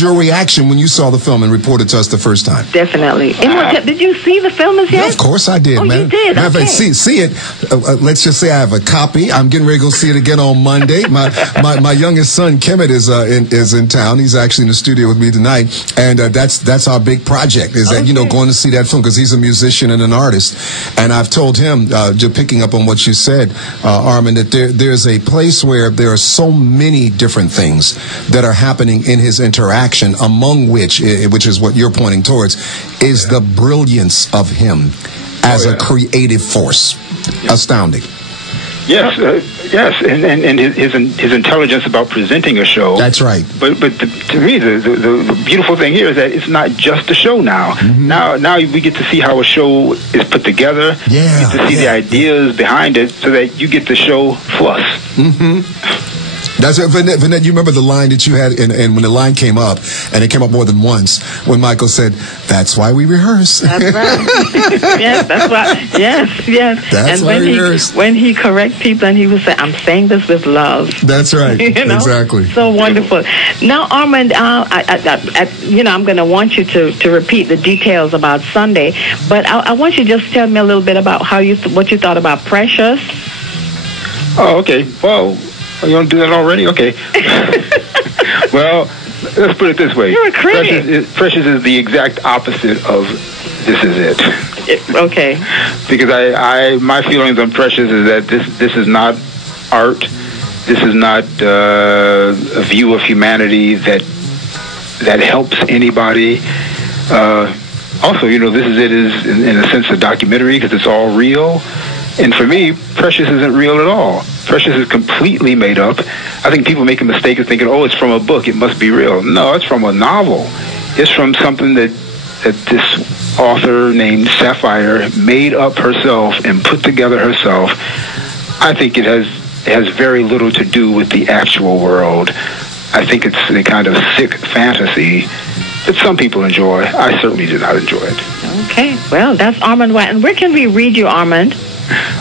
your reaction when you saw the film and reported to us the first time? Definitely. Did you see the film as yet? Yeah, of course I did, oh, man. You did? Matter of okay. fact, see it. Let's just say I have a copy. I'm getting ready to go see it again on Monday. My youngest son, Kemet, is in town. He's actually in the studio with me tonight. And that's our big project, is that, going to see that film, because he's a musician and an artist. And I've told him, just picking up on what you said, Armond, that there's a place where there are so many different things that are happening in his interaction, among which is what you're pointing towards, is the brilliance of him as a creative force. Astounding. Yes, yes, and his intelligence about presenting a show. That's right. But to me, the beautiful thing here is that it's not just a show now. Mm-hmm. Now we get to see how a show is put together. Yeah. You get to see the ideas behind it, so that you get the show plus. Mm-hmm. That's it, Vinette, you remember the line that you had, and when the line came up, and it came up more than once, when Michael said, "That's why we rehearse." That's right. Yes, that's why. Yes. That's why we rehearse. When he correct people, and he would say, "I'm saying this with love." That's right. Exactly. So wonderful. Now, Armond, I'm going to want you to repeat the details about Sunday, but I want you to just tell me a little bit about what you thought about Precious. Oh, okay. Well. You want to do that already? Okay. Well, let's put it this way. You're a critic. Precious is the exact opposite of This Is It. Okay. Because my feelings on Precious is that this is not art. This is not a view of humanity that helps anybody. Also, This Is It is, in a sense, a documentary, because it's all real. And for me, Precious isn't real at all. Precious is completely made up. I think people make a mistake of thinking, it's from a book, it must be real. No, it's from a novel. It's from something that this author named Sapphire made up herself and put together herself. I think it has very little to do with the actual world. I think it's a kind of sick fantasy that some people enjoy. I certainly did not enjoy it. Okay. Well, that's Armond White. And where can we read you, Armond?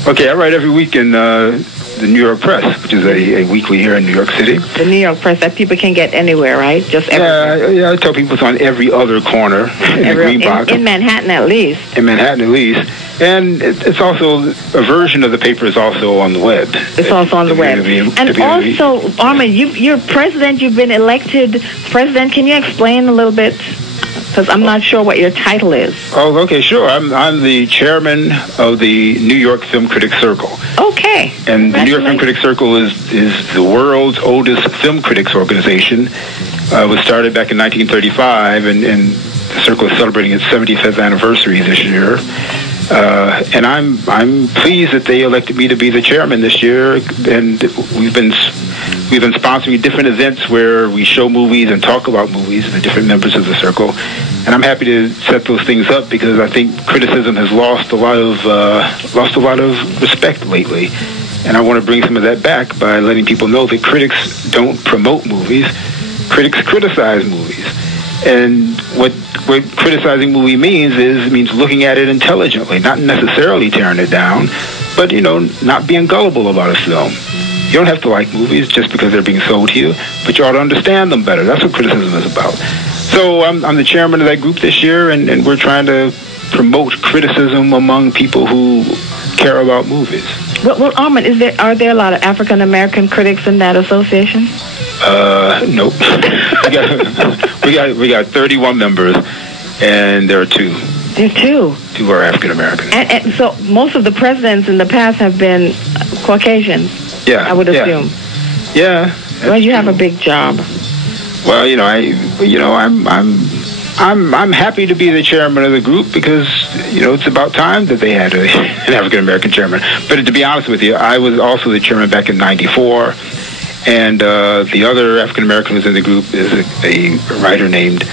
Okay, I write every week in the New York Press, which is a weekly here in New York City. The New York Press that people can get anywhere, right? Just everywhere. Yeah. I tell people it's on every other corner in the green box. In Manhattan, at least. In Manhattan, at least. And it's also, a version of the paper is also on the web. It's also on the web. And also, Armond, you're president. You've been elected president. Can you explain a little bit? Because I'm not sure what your title is. Oh, okay, sure. I'm the chairman of the New York Film Critics Circle. Okay. And the New York Film Critics Circle is the world's oldest film critics organization. It was started back in 1935, and the Circle is celebrating its 75th anniversary this year. And I'm pleased that they elected me to be the chairman this year. And we've been sponsoring different events where we show movies and talk about movies, the different members of the circle. And I'm happy to set those things up, because I think criticism has lost a lot of respect lately. And I want to bring some of that back by letting people know that critics don't promote movies. Critics criticize movies. And what criticizing movie means looking at it intelligently, not necessarily tearing it down, but, not being gullible about a film. You don't have to like movies just because they're being sold to you, but you ought to understand them better. That's what criticism is about. So I'm the chairman of that group this year, and we're trying to promote criticism among people who care about movies. Well, Armond, are there a lot of African American critics in that association? Nope. we got 31 members, and there are two. There are two. Two are African American. And so most of the presidents in the past have been Caucasians. Yeah, I would assume. Yeah. Well, you have a big job. Well, I'm happy to be the chairman of the group, because it's about time that they had an African American chairman. But to be honest with you, I was also the chairman back in '94, and the other African American who's in the group is a writer named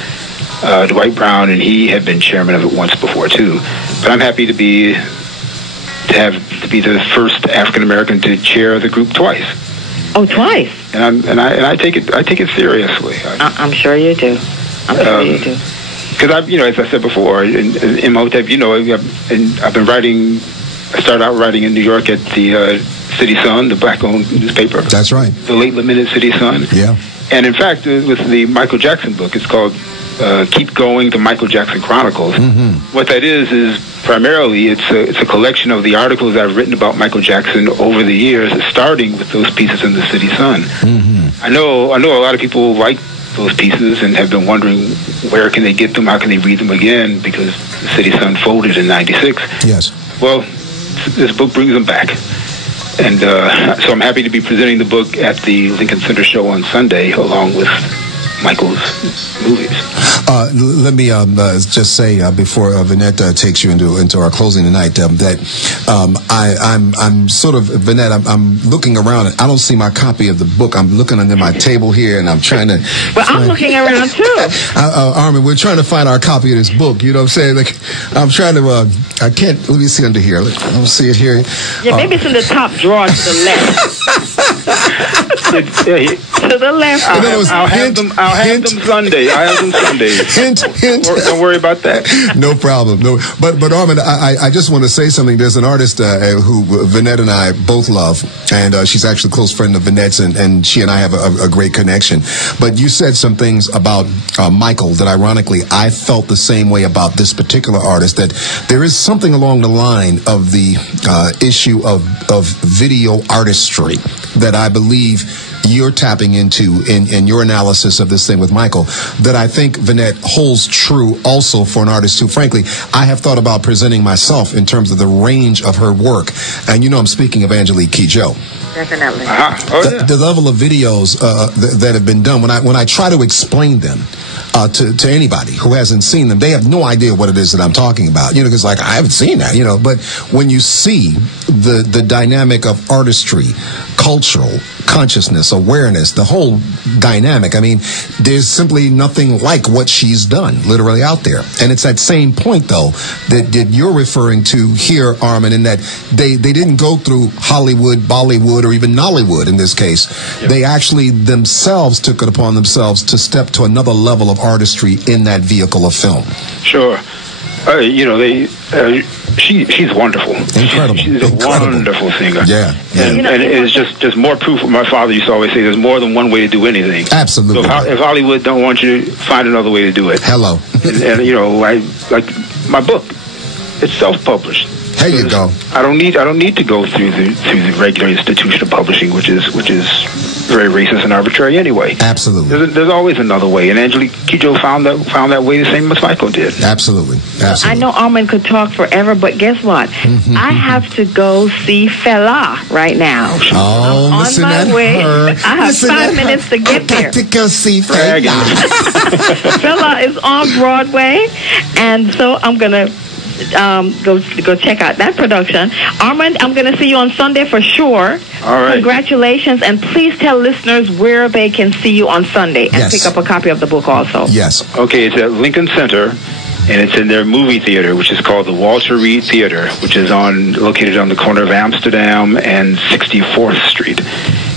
Dwight Brown, and he had been chairman of it once before too. But I'm happy to be the first African American to chair the group twice. Oh, twice. And I take it seriously. I'm sure you do. I'm sure you do. Because as I said before, in Imhotep, I've been writing. I started out writing in New York at the City Sun, the black-owned newspaper. That's right. The late limited City Sun. Yeah. And in fact, with the Michael Jackson book, it's called Keep Going, the Michael Jackson Chronicles. What that is primarily it's a collection of the articles I've written about Michael Jackson over the years, starting with those pieces in the City Sun. I know a lot of people like those pieces and have been wondering where can they get them, how can they read them again, because the City Sun folded in '96. Yes. Well, this book brings them back. And so I'm happy to be presenting the book at the Lincoln Center show on Sunday, along with Michael's movies. Let me just say before Vinette takes you into our closing tonight that I'm sort of, Vinette, I'm looking around and I don't see my copy of the book. I'm looking under my table here and I'm trying to. Well, I'm looking around too. Armond, we're trying to find our copy of this book. You know what I'm saying? Like, I'm trying to. I can't. Let me see under here. I don't see it here. Yeah, maybe it's in the top drawer to the left. To the left. I'll have them Sunday. I have them Sundays. Hint. Don't worry about that. No problem. No, but Armond, I just want to say something. There's an artist who Vinette and I both love, and she's actually a close friend of Vinette's, and she and I have a great connection. But you said some things about Michael that, ironically, I felt the same way about this particular artist. That there is something along the line of the issue of video artistry that I believe you're tapping into in your analysis of this thing with Michael, that I think Vinette holds true also for an artist who, frankly, I have thought about presenting myself in terms of the range of her work. And you know I'm speaking of Angelique Kidjo. Definitely. The level of videos that have been done, when I try to explain them to anybody who hasn't seen them, they have no idea what it is that I'm talking about. You know, because like, I haven't seen that, you know. But when you see the dynamic of artistry, cultural consciousness, awareness, the whole dynamic, I mean, there's simply nothing like what she's done literally out there. And it's that same point, though, that you're referring to here, Armond, in that they didn't go through Hollywood, Bollywood, or even Nollywood in this case. Yep. They actually themselves took it upon themselves to step to another level of artistry in that vehicle of film. Sure. You know, she's wonderful. Incredible. She's a wonderful singer. Yeah. And it's just more proof. My father used to always say there's more than one way to do anything. Absolutely. So if Hollywood don't want you, find another way to do it. Hello. and you know, like my book, it's self-published. There you go. I don't need to go through the regular institution of publishing, which is very racist and arbitrary anyway. Absolutely. There's always another way, and Angelique Kidjo found that way the same as Michael did. Absolutely. I know Armond could talk forever, but guess what? I have to go see Fela right now. Oh, I'm listen on my at way. her. I have 5 minutes to get there. I got to go see Fela. Fela is on Broadway, and so I'm gonna go check out that production. Armond, I'm going to see you on Sunday for sure. All right. Congratulations, and please tell listeners where they can see you on Sunday and pick up a copy of the book also. Yes. Okay, it's at Lincoln Center, and it's in their movie theater, which is called the Walter Reade Theater, which is located on the corner of Amsterdam and 64th Street.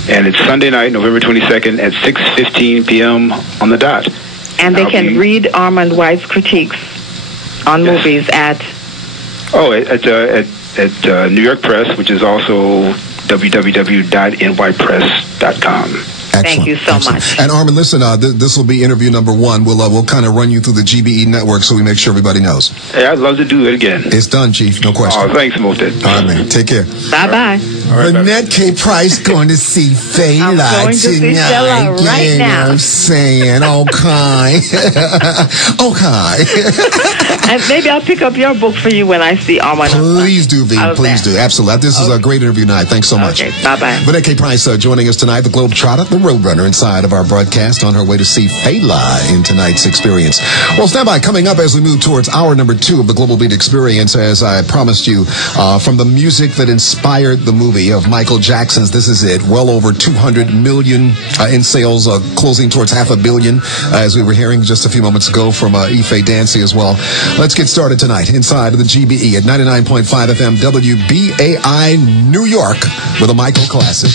And it's Sunday night, November 22nd at 6:15 p.m. on the dot. And they can read Armond White's critiques on movies at New York Press, which is also www.nypress.com. Thank you so much. And Armond, listen, this will be interview number 1. We'll kind of run you through the GBE network so we make sure everybody knows. Hey, I'd love to do it again. It's done, Chief. No question. Oh, thanks, Moted. All right, man. Take care. Bye-bye. Vinette K. Pryce going to see Fela I'm going to see Fela right now. You know what I'm saying? Okay. Okay. And maybe I'll pick up your book for you when I see Armond. Please do, V. Please do. Absolutely. This is a great interview tonight. Thanks so much. Okay. Bye-bye. Vinette K. Pryce joining us tonight, the Globetrotter, the Roadrunner inside of our broadcast, on her way to see Fela in tonight's experience. Well, stand by. Coming up as we move towards hour number 2 of the Global Beat Experience, as I promised you, from the music that inspired the movie of Michael Jackson's This Is It, well over 200 million in sales, closing towards $500 million, as we were hearing just a few moments ago from Ife Dancy as well. Let's get started tonight inside of the GBE at 99.5 FM WBAI New York with a Michael classic.